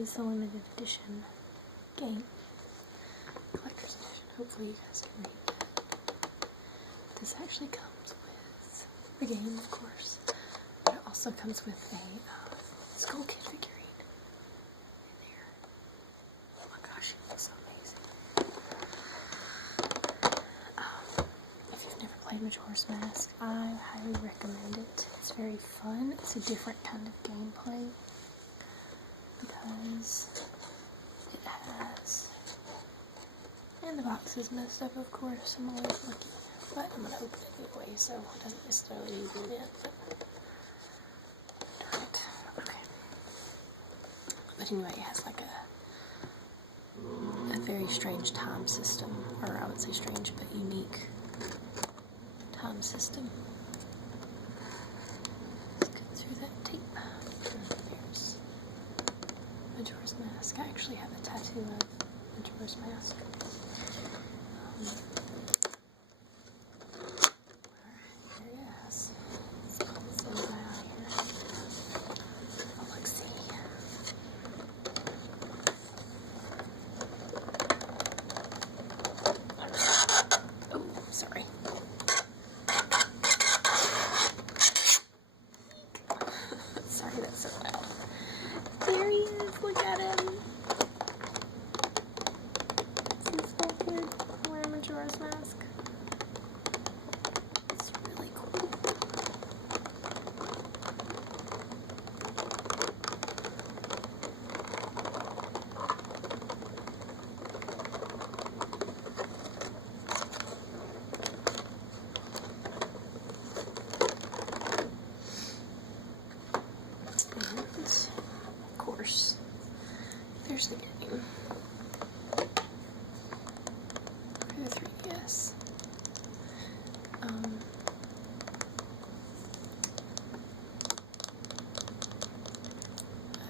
is the limited edition game. Collector's edition. Hopefully you guys can read that. This actually comes with the game, of course, but it also comes with a Skull Kid figurine in there. Oh my gosh, it looks so amazing. If you've never played Majora's Mask, I highly recommend it. It's very fun. It's a different kind of gameplay because it has, and the box is messed up, of course. I'm always looking, but I'm gonna open it anyway, so it doesn't necessarily need to be lit. Darn it. Okay. But anyway, it has like a very strange time system, or I would say strange, but unique time system. Let's go through that tape. There's Majora's Mask. I actually have a tattoo of Majora's Mask. There it is. Let's pull this little guy out of here. Oh, let's see. Oh, sorry. Sorry, that's so loud. There he is, look at him. He's so cute, wearing Majora's Mask. It's really cool. And, of course, there's the game for the 3DS. I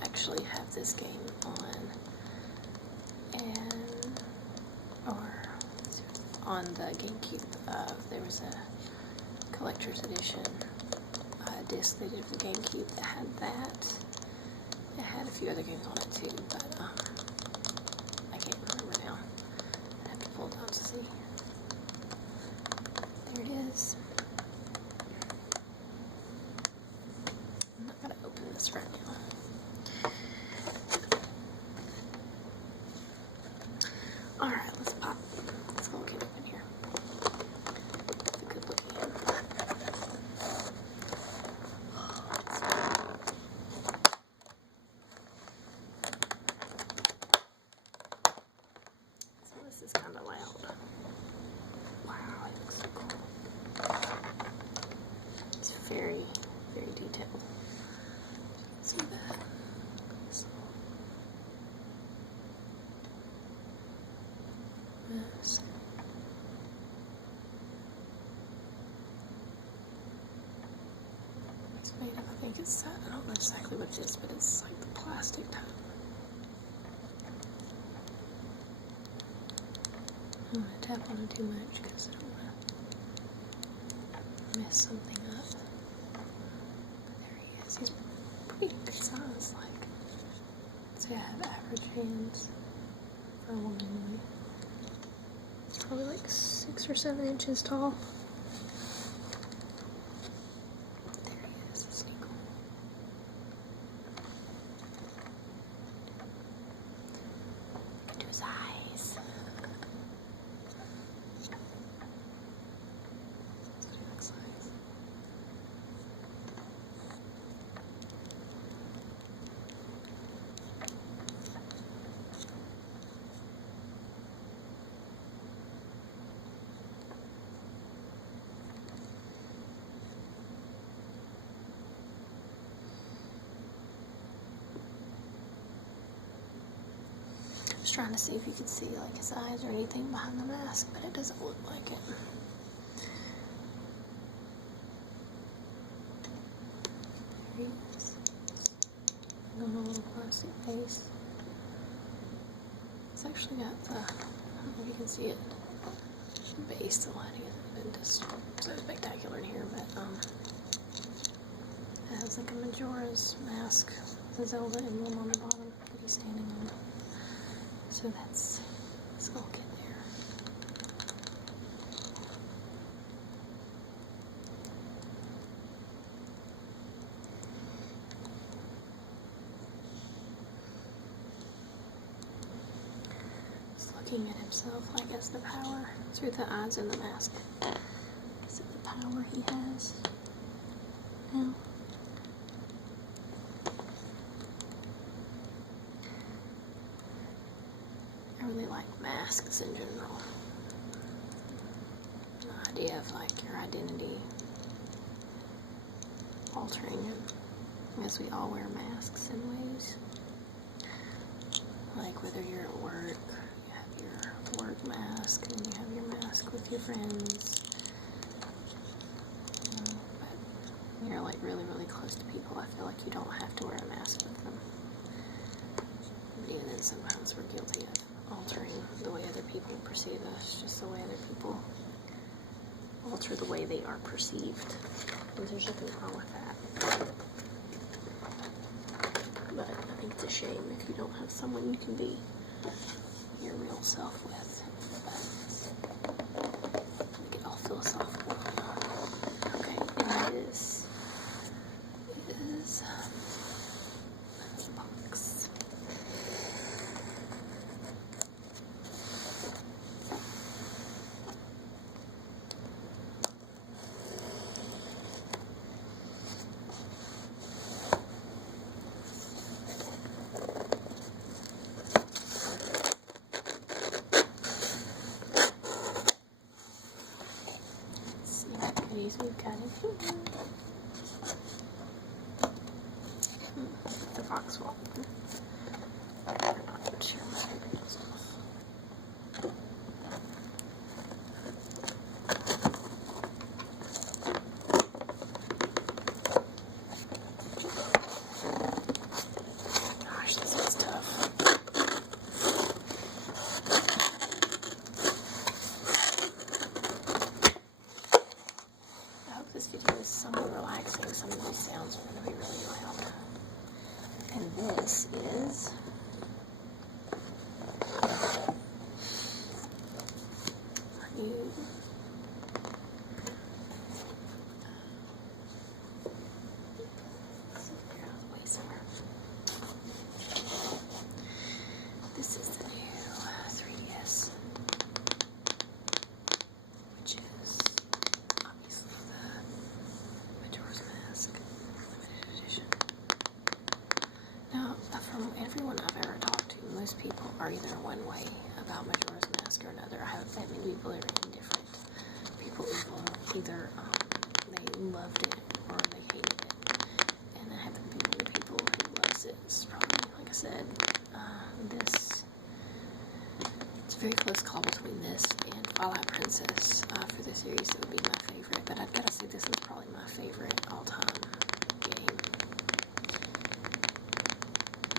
actually have this game on the GameCube. There was a collector's edition disc they did for the GameCube that had that. It had a few other games on it too, but I can't remember now. I have to pull it out to see. There it is. I'm not going to open this right now. Alright, let's pop. Let's go get open here. It's a good looking one. So this is kind of loud. Wow, it looks so cool. It's very, very detailed. See that? So, this. It's made of, I think it's, I don't know exactly what it is, but it's like the plastic type. I don't want to tap on it too much because I don't want to mess something up. But there he is. He's pretty good size. Like, I'd say I have average hands for a woman anyway. It's probably like 6 or 7 inches tall. There he is. Isn't he cool? Look into his eyes. That's what he looks like. I was trying to see if you could see like his eyes or anything behind the mask, but it doesn't look like it. There he is. On a little plastic base. It's actually got the, I don't know if you can see it, base. The lighting isn't just so spectacular in here, but it has like a Majora's Mask, the Zelda emblem on the bottom that he standing on. So that's Skull Kid there. He's looking at himself, like, as the power through the eyes in the mask. Is it the power he has now? I really like masks in general. The idea of, like, your identity altering it, as we all wear masks in ways. Like, whether you're at work, you have your work mask, and you have your mask with your friends. But when you're, like, really, really close to people, I feel like you don't have to wear a mask with them. And then sometimes we're guilty of altering the way other people perceive us, just the way other people alter the way they are perceived. And there's nothing wrong with that. But I think it's a shame if you don't have someone you can be your real self with. But get all philosophical. Okay, and this is the box. These we've got in here. The box will open. I'm not sure my favorite stuff. Gosh, this is tough. This video is somewhat relaxing. Some of these sounds are going to be really loud. And this is new. This is the new 3DS, which is obviously the Majora's Mask limited edition. Now, from everyone I've ever talked to, most people are either one way about Majora's Mask or another. I haven't met many people that are indifferent. People either they loved it or they hated it. And I happen to be one of the people who loves it. It's probably, like I said, it's a very close call between this and Twilight Princess. For the series, it would be my favorite, but I've got to say this is probably my favorite all-time game.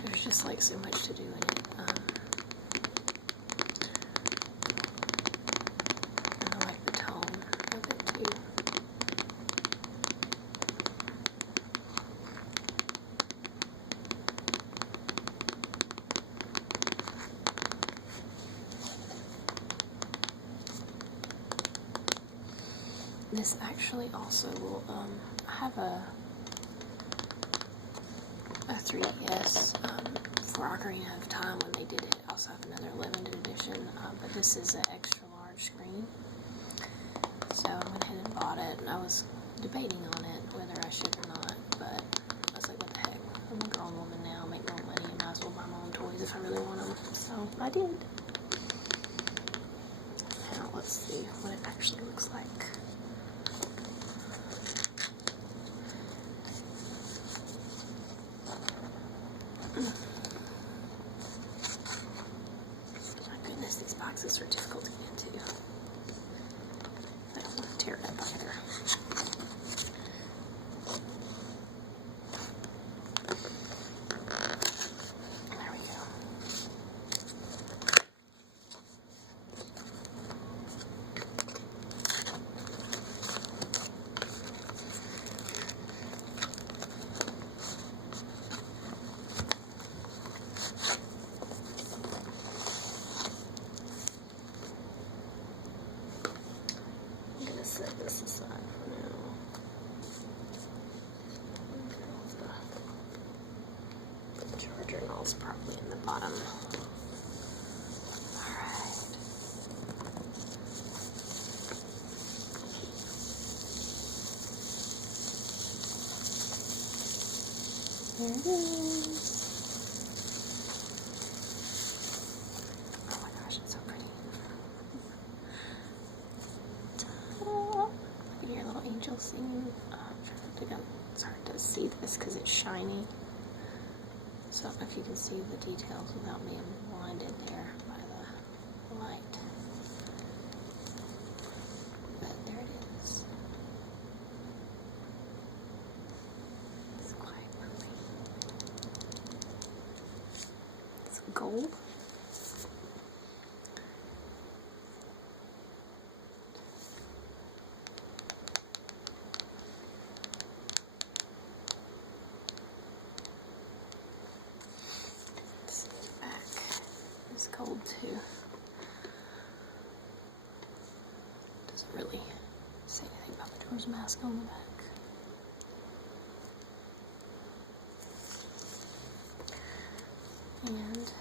There's just, like, so much to do in it. And I like the tone of it, too. This actually also will, I have a 3DS for Ocarina of Time when they did it. I also have another limited edition, but this is an extra large screen. So I went ahead and bought it, and I was debating on it, whether I should or not, but I was like, what the heck, I'm a grown woman now, make my own money, and might as well buy my own toys if I really want them. So I did. Now let's see what it actually looks like. My goodness, these boxes are difficult to get into. I don't want to tear it up either. There we go. details probably in the bottom. Alright. There it is. Oh my gosh, it's so pretty. Ta-da! Look at your little angel singing. It's hard to see this because it's shiny. So I don't know if you can see the details without being blinded there by the light. But there it is. It's quite lovely. It's gold. It's gold too. Doesn't really say anything about Majora's Mask on the back. And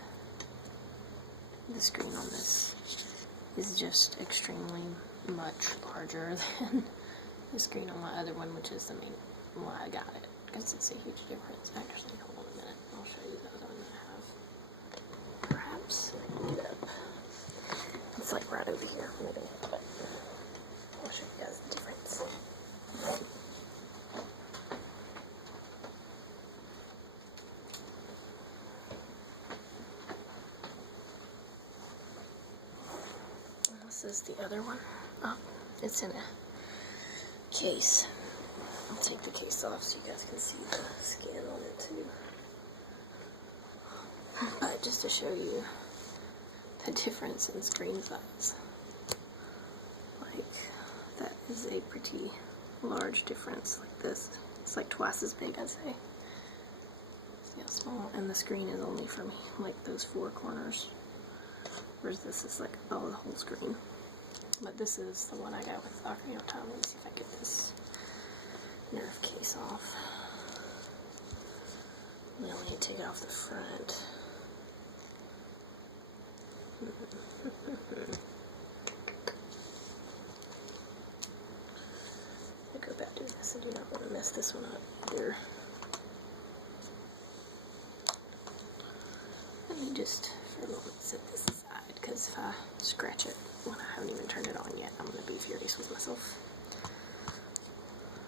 the screen on this is just extremely much larger than the screen on my other one, which is the main why I got it, because it's a huge difference. Actually, hold on a minute, I'll show you the other one that I have. Perhaps I can get up. It's like right over here, maybe, but I'll show you guys the difference. This is the other one. Oh, it's in a case. I'll take the case off so you guys can see the skin on it too. But just to show you the difference in screen size. Like, that is a pretty large difference. Like this, it's like twice as big, I'd say. See how small? And the screen is only for me, like those four corners. Whereas this is like, oh, the whole screen. But this is the one I got with Ocarina of Time. Let me see if I get this nerve case off. And then when you take it off the front. I go back to this. I do not want to mess this one up either. Let me just for a moment set this aside, because if I scratch it when I haven't even turned it on yet, I'm going to be furious with myself.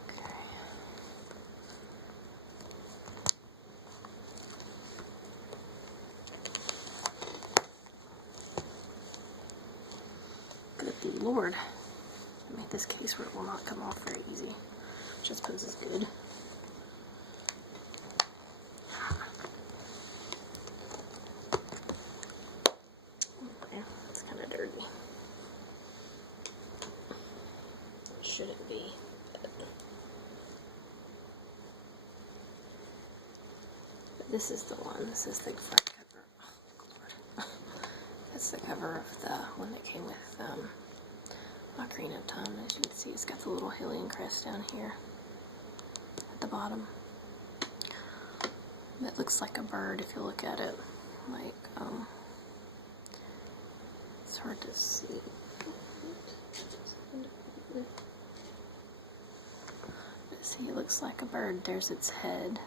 Okay. Good Lord. I made this case where it will not come off very easy, which I suppose is good. It's kind of dirty. Shouldn't be. But this is the one. This is the front cover. Oh, Lord. That's the cover of the one that came with Ocarina of Time. As you can see, it's got the little Hylian crest down here at the bottom. That looks like a bird if you look at it. Like, it's hard to see. See, it looks like a bird. There's its head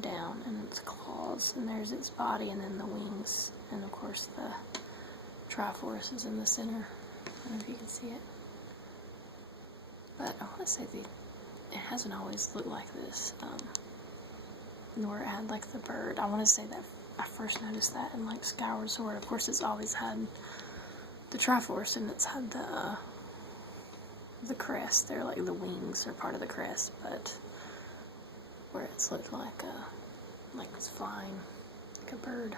down and its claws, and there's its body, and then the wings, and of course the Triforce is in the center. I don't know if you can see it. But I want to say it hasn't always looked like this, nor it had like the bird. I want to say that I first noticed that in like Skyward Sword. Of course, it's always had the Triforce, and it's had the crest. They're like the wings are part of the crest, but where it's looked like it's flying like a bird.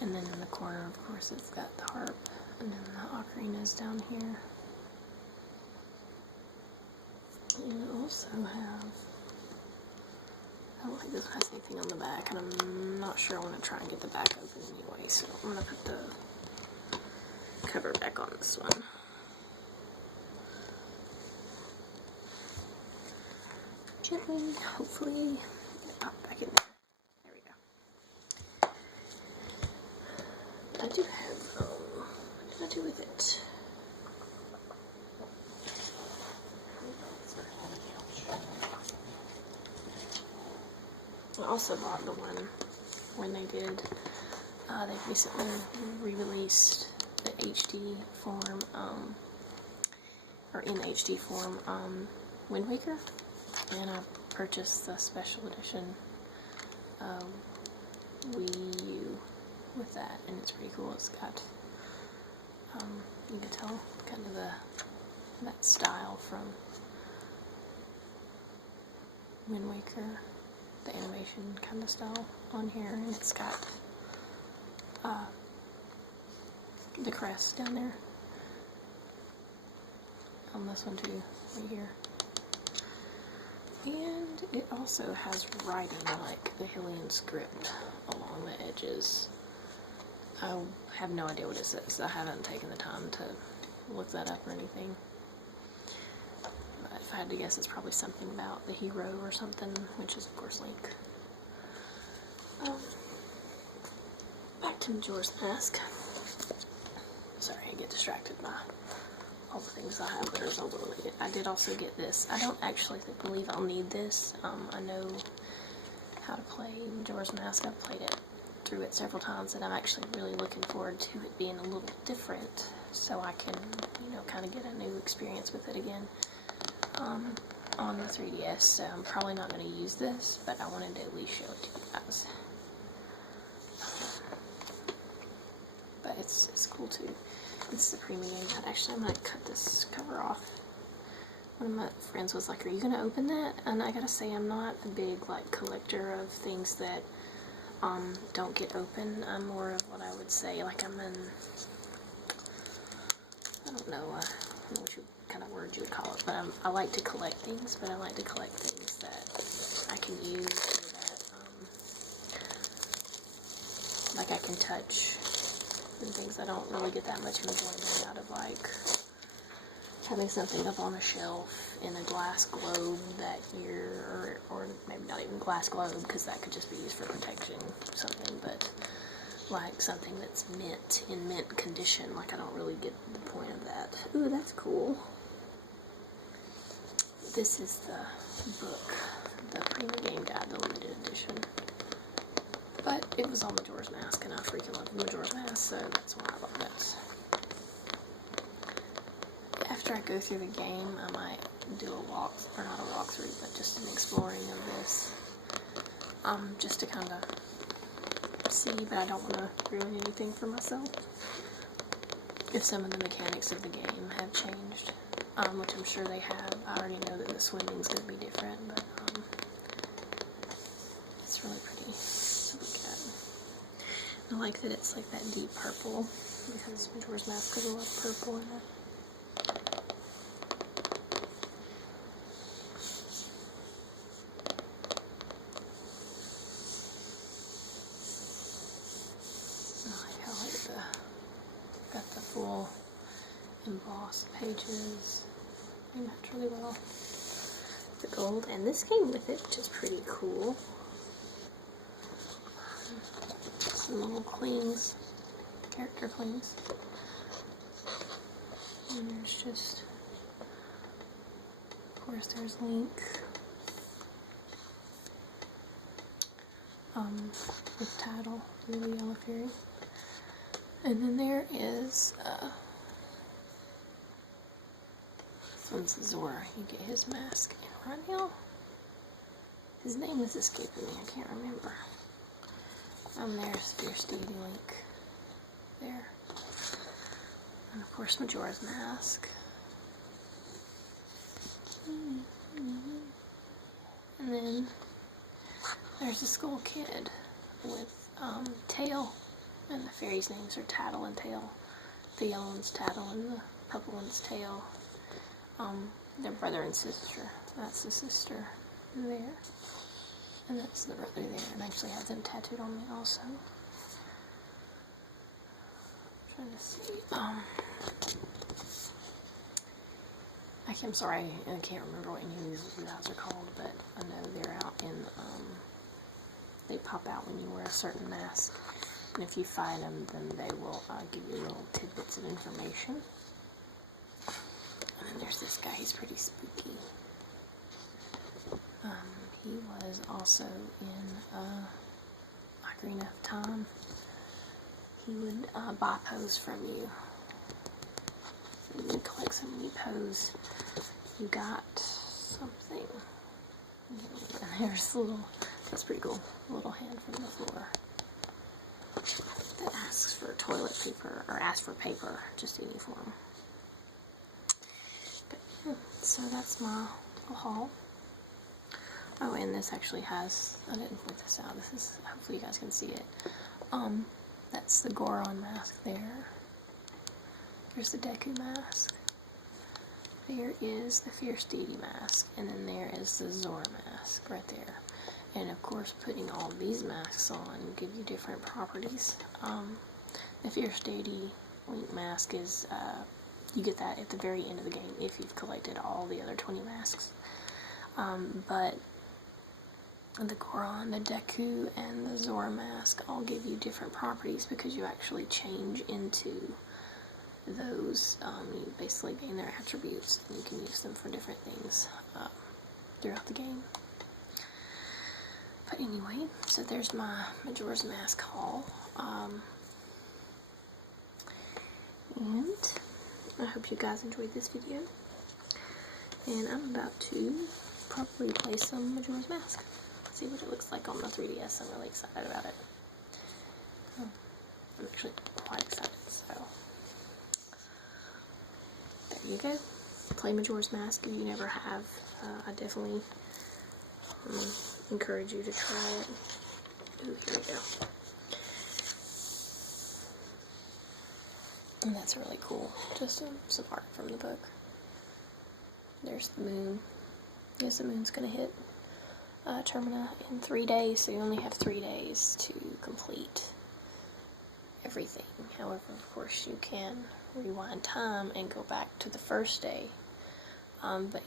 And then in the corner, of course, it's got the harp, and then the ocarina's down here. You also have, I don't think this one has anything on the back, and I'm not sure I want to try and get the back open anyway, so I'm going to put the cover back on this one. gently, hopefully, get it popped back in there. There we go. I do have, what did I do with it? I also bought the one when they did, they recently re-released the HD form, or in HD form, Wind Waker, and I purchased the special edition Wii U with that, and it's pretty cool. It's got, you can tell kind of that style from Wind Waker, the animation kind of style on here, and it's got the crest down there on this one too, right here. And it also has writing, like the Hylian script along the edges. I have no idea what it says. I haven't taken the time to look that up or anything. But if I had to guess, it's probably something about the hero or something, which is of course Link. Back to Majora's Mask. Sorry, I get distracted by all the things I have that are Zelda related. I did also get this. I don't actually believe I'll need this. I know how to play Majora's Mask. I've played it through it several times, and I'm actually really looking forward to it being a little different, so I can, you know, kind of get a new experience with it again on the 3DS. So I'm probably not going to use this, but I wanted to at least show it to you guys. But it's cool too. It's the premium game. Actually, I'm going to cut this cover off. One of my friends was like, "Are you going to open that?" And I gotta say, I'm not a big like collector of things that don't get open. I'm more of what I would say, like I don't know what kind of word you would call it, but I like to collect things, but I like to collect things that I can use or that, like I can touch, and things I don't really get that much enjoyment out of, like having something up on a shelf in a glass globe that you're, or maybe not even glass globe, because that could just be used for protection or something, but like something that's in mint condition. Like, I don't really get the point of that. Ooh, that's cool. This is the book, the Premium Game Guide, the limited edition. But it was on Majora's Mask, and I freaking love Majora's Mask, so that's why I bought it. After I go through the game, I might do a not a walkthrough, but just an exploring of this, just to kind of see, but I don't want to ruin anything for myself. If some of the mechanics of the game have changed, which I'm sure they have. I already know that the swimming's going to be different, but it's really pretty to look at. I like that it's like that deep purple, because Majora's Mask has a lot of purple in it. Got the full embossed pages. They match really well. The gold, and this came with it, which is pretty cool. Some little clings, character clings. And there's just, of course, there's Link. With Tattle, the Yellow Fury. And then there is, this one's Zora. You get his mask. And right now, his name is escaping me. I can't remember. There's Fierce Deity Link. There. And of course, Majora's Mask. And then there's the Skull Kid with Tail. And the fairies' names are Tattle and Tail. The yellow one's Tattle and the purple one's Tail. They're brother and sister. That's the sister there. And that's the brother there. And I actually have them tattooed on me also. I'm trying to see. I'm sorry, I can't remember what any of these guys are called, but I know they're out in, they pop out when you wear a certain mask. And if you find them, then they will give you little tidbits of information. And then there's this guy, he's pretty spooky. He was also in Ocarina of Time. He would buy pose from you. So you would collect so many pose, you got something. And there's a little, that's pretty cool, a little hand from the floor that asks for toilet paper, or asks for paper, just any form. But yeah, so that's my little haul. Oh, and this actually has, I didn't point this out, this is, hopefully you guys can see it. That's the Goron mask there. There's the Deku mask. There is the Fierce Deity mask, and then there is the Zora mask right there. And of course, putting all these masks on give you different properties. The Fierce Deity Link mask is, you get that at the very end of the game if you've collected all the other 20 masks. But the Goron, the Deku, and the Zora mask all give you different properties because you actually change into those. You basically gain their attributes and you can use them for different things throughout the game. But anyway, so there's my Majora's Mask haul. And I hope you guys enjoyed this video. And I'm about to probably play some Majora's Mask. See what it looks like on the 3DS. I'm really excited about it. I'm actually quite excited, so there you go. Play Majora's Mask if you never have. I definitely encourage you to try it. Ooh, here we go. And that's really cool. Just some art from the book. There's the moon. Yes, the moon's gonna hit Termina in 3 days, so you only have 3 days to complete everything. However, of course, you can rewind time and go back to the first day. But